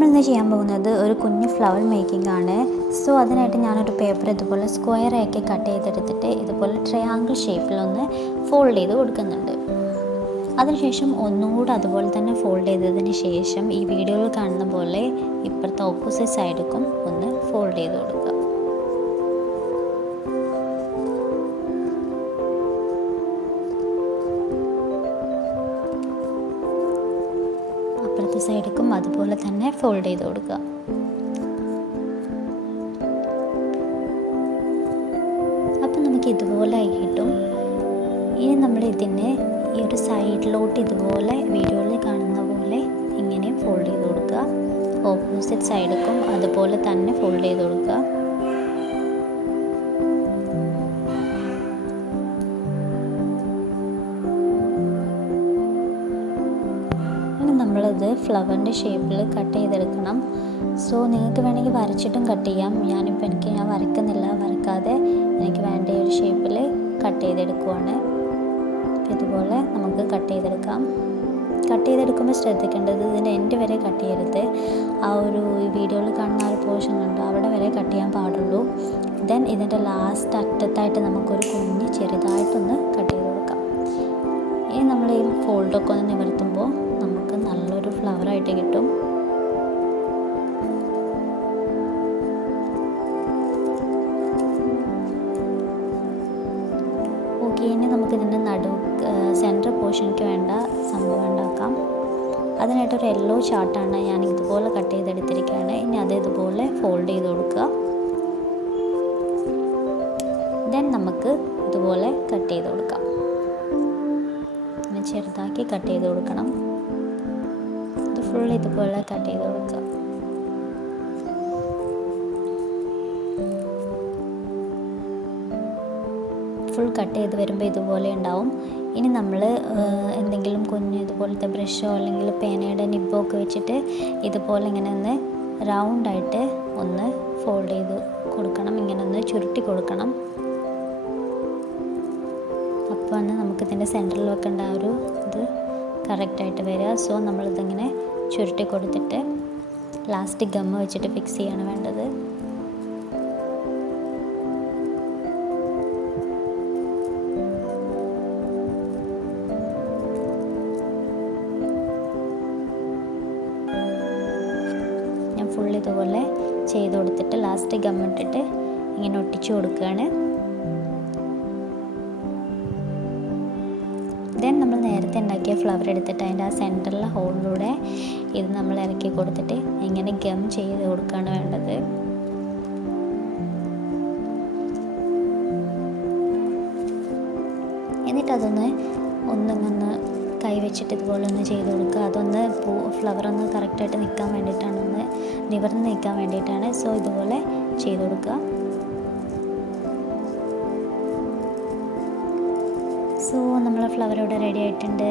നമ്മളിന്ന് ചെയ്യാൻ പോകുന്നത് ഒരു കുഞ്ഞു ഫ്ലവർ മേക്കിംഗ് ആണ്. സോ അതിനായിട്ട് ഞാനൊരു പേപ്പർ ഇതുപോലെ സ്ക്വയർ ആക്കി കട്ട് ചെയ്തെടുത്തിട്ട് ഇതുപോലെ ട്രയാങ്കിൾ ഷേപ്പിലൊന്ന് ഫോൾഡ് ചെയ്ത് കൊടുക്കുന്നുണ്ട്. അതിനുശേഷം ഒന്നുകൂടെ അതുപോലെ തന്നെ ഫോൾഡ് ചെയ്തതിന് ശേഷം ഈ വീഡിയോയിൽ കാണുന്ന പോലെ ഇപ്പുറത്തെ ഓപ്പോസിറ്റ് സൈഡിലേക്കും ഒന്ന് ഫോൾഡ് ചെയ്ത് കൊടുക്കുക. അപ്പുറത്തെ സൈഡിലേക്കും അതുപോലെ തന്നെ ഫോൾഡ് ചെയ്ത് കൊടുക്കുക. അപ്പം നമുക്ക് ഇതുപോലെ ആയി കിട്ടും. ഇനി നമ്മൾ ഇതിനെ ഈ ഒരു സൈഡിലോട്ട് ഇതുപോലെ വീഡിയോയിൽ കാണുന്ന പോലെ ഇങ്ങനെ ഫോൾഡ് ചെയ്ത് കൊടുക്കുക. ഓപ്പോസിറ്റ് സൈഡിലേക്കും അതുപോലെ തന്നെ ഫോൾഡ് ചെയ്ത് കൊടുക്കുക. നമ്മളിത് ഫ്ലവറിൻ്റെ ഷേപ്പിൽ കട്ട് ചെയ്തെടുക്കണം. സോ നിങ്ങൾക്ക് വേണമെങ്കിൽ വരച്ചിട്ടും കട്ട് ചെയ്യാം. ഞാൻ വരയ്ക്കുന്നില്ല, വരക്കാതെ എനിക്ക് വേണ്ട ഒരു ഷേപ്പിൽ കട്ട് ചെയ്തെടുക്കുവാണ്. ഇതുപോലെ നമുക്ക് കട്ട് ചെയ്തെടുക്കാം. കട്ട് ചെയ്തെടുക്കുമ്പോൾ ശ്രദ്ധിക്കേണ്ടത് ഇതിൻ്റെ എൻഡ് വരെ കട്ട് ചെയ്യരുത്. ആ ഒരു വീഡിയോയിൽ കാണുന്ന ആ ഒരു പോർഷൻ ഉണ്ട്, അവിടെ വരെ കട്ട് ചെയ്യാൻ പാടുള്ളൂ. ദെൻ ഇതിൻ്റെ ലാസ്റ്റ് അറ്റത്തായിട്ട് നമുക്കൊരു കുഞ്ഞ് ചെറുതായിട്ടൊന്ന് കട്ട് ചെയ്ത് കൊടുക്കാം. ഇനി നമ്മൾ ഈ ഫോൾഡൊക്കെ ഒന്ന് നിവർത്തുമ്പോൾ നമുക്ക് നല്ലൊരു ഫ്ലവറായിട്ട് കിട്ടും. ഓക്കെ, ഇനി നമുക്കിതിൻ്റെ സെൻറ്റർ പോർഷനിലേക്ക് വേണ്ട സംഭവം ഉണ്ടാക്കാം. അതിനായിട്ടൊരു യെല്ലോ ചാർട്ടാണ് ഞാൻ ഇതുപോലെ കട്ട് ചെയ്തെടുത്തിരിക്കുകയാണ്. ഇനി അത് ഇതുപോലെ ഫോൾഡ് ചെയ്ത് കൊടുക്കുക. ദെൻ നമുക്ക് ഇതുപോലെ കട്ട് ചെയ്ത് കൊടുക്കാം. ചെറുതാക്കി കട്ട് ചെയ്ത് കൊടുക്കണം. ഇത് ഫുൾ ഇതുപോലെ കട്ട് ചെയ്ത് കൊടുക്കുക. ഫുൾ കട്ട് ചെയ്ത് വരുമ്പോൾ ഇതുപോലെ ഉണ്ടാവും. ഇനി നമ്മൾ എന്തെങ്കിലും കുഞ്ഞ് ഇതുപോലത്തെ ബ്രഷോ അല്ലെങ്കിൽ പേനയുടെ നിബോ ഒക്കെ വെച്ചിട്ട് ഇതുപോലെ ഇങ്ങനെ ഒന്ന് റൗണ്ടായിട്ട് ഒന്ന് ഫോൾഡ് ചെയ്ത് കൊടുക്കണം. ഇങ്ങനെ ഒന്ന് ചുരുട്ടി കൊടുക്കണം. അപ്പോൾ നമുക്കിതിൻ്റെ സെൻറ്ററിൽ വെക്കേണ്ട ആ ഒരു ഇത് കറക്റ്റായിട്ട് വരിക. സോ നമ്മളിതിങ്ങനെ ചുരുട്ടി കൊടുത്തിട്ട് ലാസ്റ്റ് ഗമ്മ് വെച്ചിട്ട് ഫിക്സ് ചെയ്യാണ് വേണ്ടത്. ഞാൻ ഫുൾ ഇതുപോലെ ചെയ്ത് കൊടുത്തിട്ട് ലാസ്റ്റ് ഗമ്മിട്ടിട്ട് ഇങ്ങനെ ഒട്ടിച്ചു കൊടുക്കുകയാണ്. ദെൻ നമ്മൾ നേരത്തെ ഉണ്ടാക്കിയ ഫ്ലവർ എടുത്തിട്ട് അതിൻ്റെ ആ സെൻറ്ററിലെ ഹോളിലൂടെ ഇത് നമ്മൾ ഇറക്കി കൊടുത്തിട്ട് ഇങ്ങനെ ഗം ചെയ്ത് കൊടുക്കുകയാണ് വേണ്ടത്. എന്നിട്ട് ഒന്നിങ്ങനെ കൈ വെച്ചിട്ട് ഇതുപോലെ ഒന്ന് ചെയ്ത് കൊടുക്കുക. അതൊന്ന് ഫ്ലവർ ഒന്ന് കറക്റ്റായിട്ട് നിൽക്കാൻ വേണ്ടിയിട്ടാണ്, ഒന്ന് നിവർന്ന് നിൽക്കാൻ വേണ്ടിയിട്ടാണ്. സോ ഇതുപോലെ ചെയ്ത് കൊടുക്കുക. സോ നമ്മളെ ഫ്ലവർ ഇവിടെ റെഡി ആയിട്ടുണ്ട്.